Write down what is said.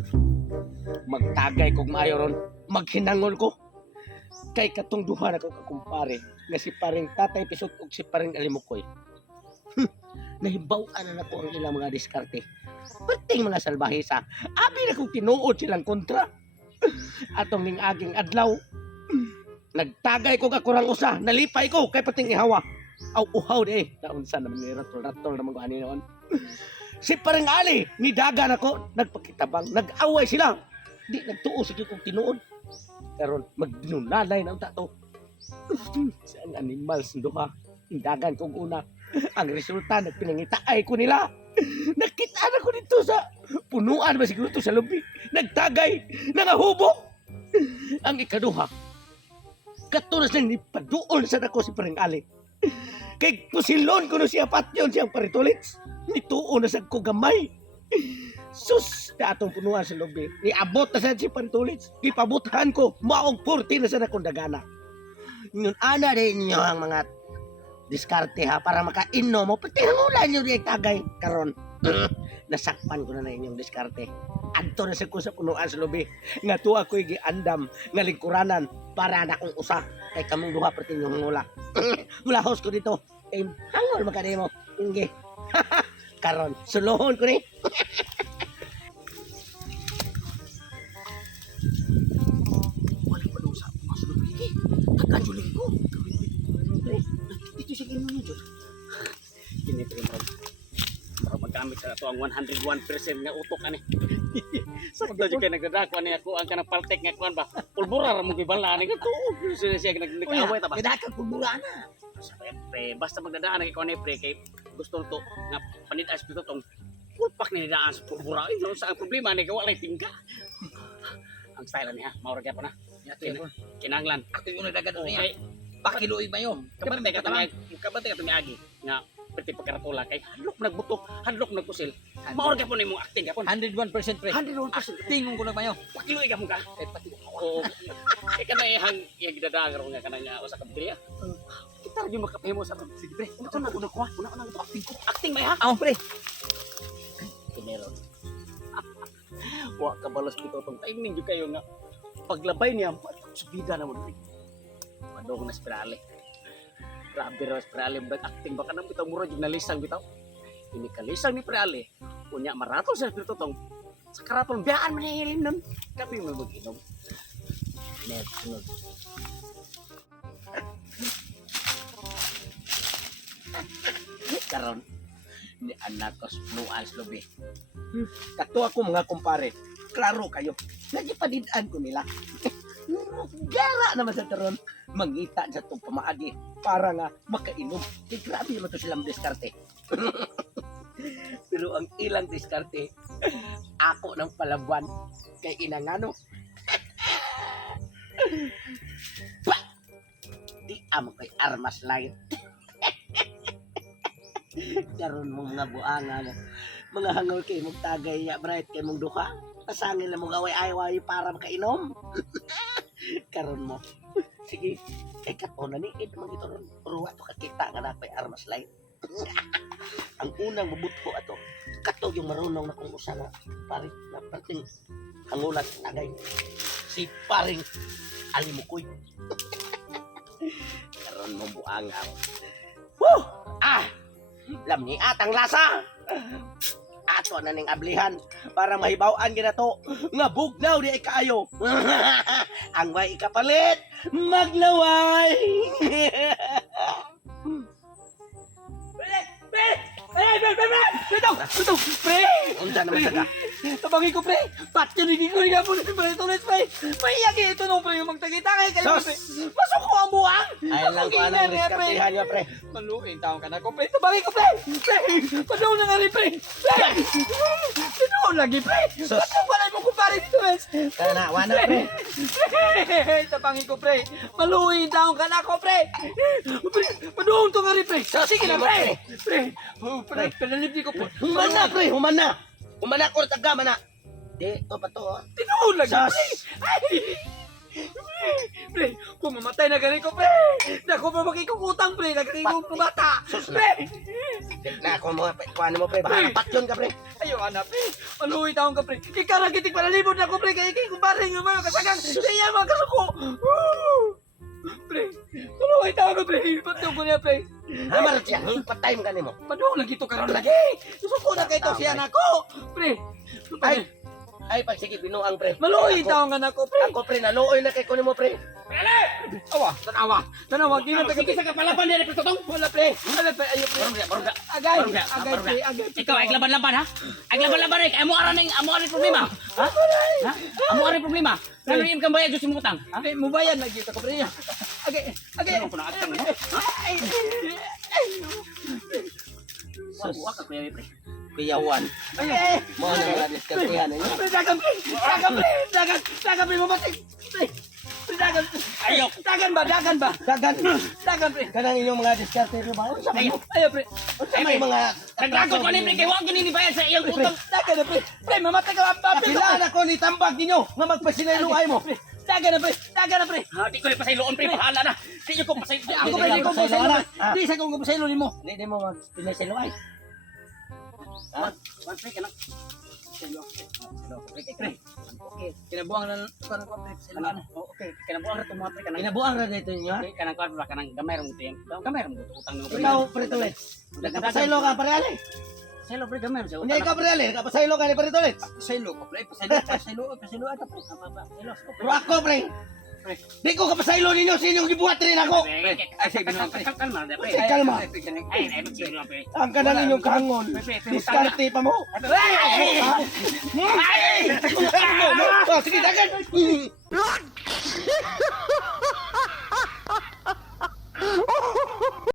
karon. Magtagay kog maayo ron, maghinangol ko. Kay katong duha na ko kakumpare, nga si paring Tatay Pisot ug si paring Alimukoy. Nahibaw-an na ko ang ilang mga diskarte. Perting mga salbahisa, abi na kong tinuod silang kontra. Atong ning aging adlaw, nagtagay ko kakurang usa, nalipay ko kay pating ihawa. Aw uhaw di naunsa naman ni ratol naman ko ani noon. Si paring Ali, ni dagan ako, nagpakitabang, nag-away sila. Di nagtuo sige kong tinuod. Karon magnunalay na unta to. Sa ang animals duha, dagan kong una. Ang resulta nagpinangitaay ko nila. Nakita na ko dito sa punuan ba siguro to sa lubi. Nagtagay, nangahubok. Ang ikaduha, katunas nang nipaduol sa dako si paring Ali. Kay pusilon ko no siya patyon siyang paritulits. Nituo na sa ko gamay. Sus, na atong punuan sa lobby. Niabot na sa si paritulits. Ipabuthan ko, maong 40 na sa nakong dagana. Yun, ana rin nyo ang mga diskarte ha, para makainom mo. Pati hangulan nyo rin tagay karon. Nasakpan ko na inyong diskarte. Adto na sa ko sa punuan sa lobby. Nga to ako'y giandam, nga lingkuranan, para na kong usa. Kay kamong duha pati inyong hangula. Mulahos ko dito. Eh, hangol makani mo. Hindi. Karon, suluhon ko ni. Wala pa daw sa mas lubigi. Kakanjulig ko. Dito sige mo nyo. Kini pa rin para magamit sa ito ang 101% nga utok ani. Sa pagdayo kay nagdadako ani ako ang kanang paltek nga kuan ba. Pulbura ra mo gibala ani ko. Siya nag-away ta ba. Kadakag pulbura na. Pre, basta magdadaan kay kuan pre kay gusto to nga panitas pito tong pulpak ni daan sa pulbura. Ino sa problema ni wala tingga. Ang style ni ha, maura gyapon na. Kinanglan. Ako yung nagdagan niya. Okay. Pakiluoy ba yun? Kabantay ka tumi agi nga pati pagkaratula kay hadlok nagbuto, hadlok nagkusil. Maura gyapon imong acting gyapon. 101% pre. 101%. Tingong ko na ba yun? Pakiluoy ka mo ka. Eh, pati Oo. Kay kanay hang iya gidadagar nga kananya usa ka bidya. Kita rin yung makapahimo sa sige pre. Ito na una ko. Una ito acting ko. Acting ba ha? ako pre. Kineron. Wa ka balas dito tong timing jud kayo nga paglabay niya subida na mo dili. Padong na spirale. Grabe ra spirale ba acting baka nang bitaw mura jud nalisang bitaw. Ini kalisang ni Prale. Unya maraton sa dito tong sa karaton biyaan man hilin nun. Kami mo mag-inom. Sunod. Karon ni anak ko nuan sa lobby. Kato ako mga kumpare. Klaro kayo. Nagipadidan ko nila. Gara naman sa karon mangita sa itong pamaagi para nga makainom. Eh, grabe naman ito silang diskarte. Pero ang ilang diskarte, ako ng palabuan kay inangano. Di amo kay armas lain. Karon mong mga buangan, mga hangol kay mong tagay ya bright kay mong duha. Pasangil na mong away-away para makainom. Karon mo. Sige, kay katona ni ito man ito ron. Ruwa to kakita nga na kay armas lain. Ang unang mabutko ato, kato yung marunong na kung usa nga paring na pating hangulat tagay. Si paring Alimukoy. Karon mo buangaw. Woo! Ah! Lamni atang lasa. Ato na ning ablihan para mahibaw-an gina to nga bugnaw di ay kaayo. Ang way ikapalit, maglaway. Pre! Unsa naman taga? Tabangin ko pre. Patyo ni Nico nga po sa pre tulis pre. Maiyagi ito nung pre yung magtagitangay kayo pre. Pasok ko ang buwang. Ay lang ko anong riskartihan niya pre. Maluin taong ka na ko pre. Tabangin ko pre. Pre! Padaw na nga rin pre. Pre! Padaw lagi pre. Padaw pala mo ko pare dito mes. Kana wana pre. Pre! Tabangin ko pre. Maluin taong ka na ko pre. Padaw to nga rin pre. Sige na pre. Pre! Pre! Pinalipdi ko pre. Humana pre, humana. Humana ko taga mana. Di to pa to. Tinuon lagi pre. Ay! Pre, kung mamatay na ganito ko, pre. Naku pa makikukutang, pre. Nagkakikong pumata. Sus Pre. Di na ako mga kuhaan mo pre. Baka patyon ka pre. Ayaw, anak, pre. Maluwi taong ka, pre. Ikaragitik para libod na ko, pre. Kaya kumparing ng mga kasagang. Kaya mga kasuko. Pre, maluwi taong ka, pre. Patong ko niya, pre. Hamar siya. Patay mo kanimo. Padung lagi to karon lagi. Susuko na kay to siya nako. Pre. Ay pag sige binuang pre. Maluhi taong nga nako, pre. Ako pre naluoy na kay kunin mo pre. Awa, tanawa. Tanawa, di na taga Sige sa kapalaban niya pre totong. Wala, pre. Wala, pre. Ayo, pre. Barangga. Agay, Barangga. agay, pre. Agay. Ikaw ay laban-laban ha? Ay laban-laban eh. Amo aran problema. Ha? Ha? Amo aran problema. Ano yung kang bayad sa utang? Ha? Pre, mubayan lagi to ko, pre. Agay, agay. Ano ko na atang mo? Wa ka kuya pre. Kuyawan. Agay. Mo na nga diskartehan niyo. Pre, dagan, pre. Dagan, pre. Dagan, pre. Mamatay. Pre. Pre, dagan. Ayaw. Dagan ba? Dagan ba? Dagan. Dagan, pre. Kanang inyong mga diskarte niyo ba? Unsa may Ayo, pre. may mga Nagdagot ko ni pre kay wa gini ni bayad sa iyang utang. Dagan na, pre. Pre, mamatay ka. Papil ka. Kailangan ako ni tambag ninyo nga magpasinayluhay mo. Pre, dagan na, pre. Dagan na, pre. Ha, di ko pasayloon pre bahala na. Di ko pasayloon. Ako Di ba ka di ko magpasaylo, pasaylo? anak. Ah. Di sa kong pasaylo nimo. Hindi mo magpinayluhay. Ha? Wan pre kana. Pre. Okay, kinabuang na parang ko pre. Ano? Okay, kinabuang ra tumo pre kana. Inabuang ra dito niyo ha? Kanang kwan ba kanang gamay ra mo tiyang. Gamay ra mo utang mo. Ikaw pre tulit. Nagpasaylo ka pare ali. Selo pre gamay ra sa Hindi ka pre ali, nagpasaylo ka ni pare tulit. Pasaylo ko pre. Pasaylo ata pre. Selo. Pero ako pre. Di ko kapasaylo ninyo sa inyong gibuhat rin ako. Ay sige binuang pre. Kalma na pre. Kalma. Ay, ay magsilo pre. Ang kanang inyong kahangon. Diskarte pa mo. Ay! Oh, sige dagan.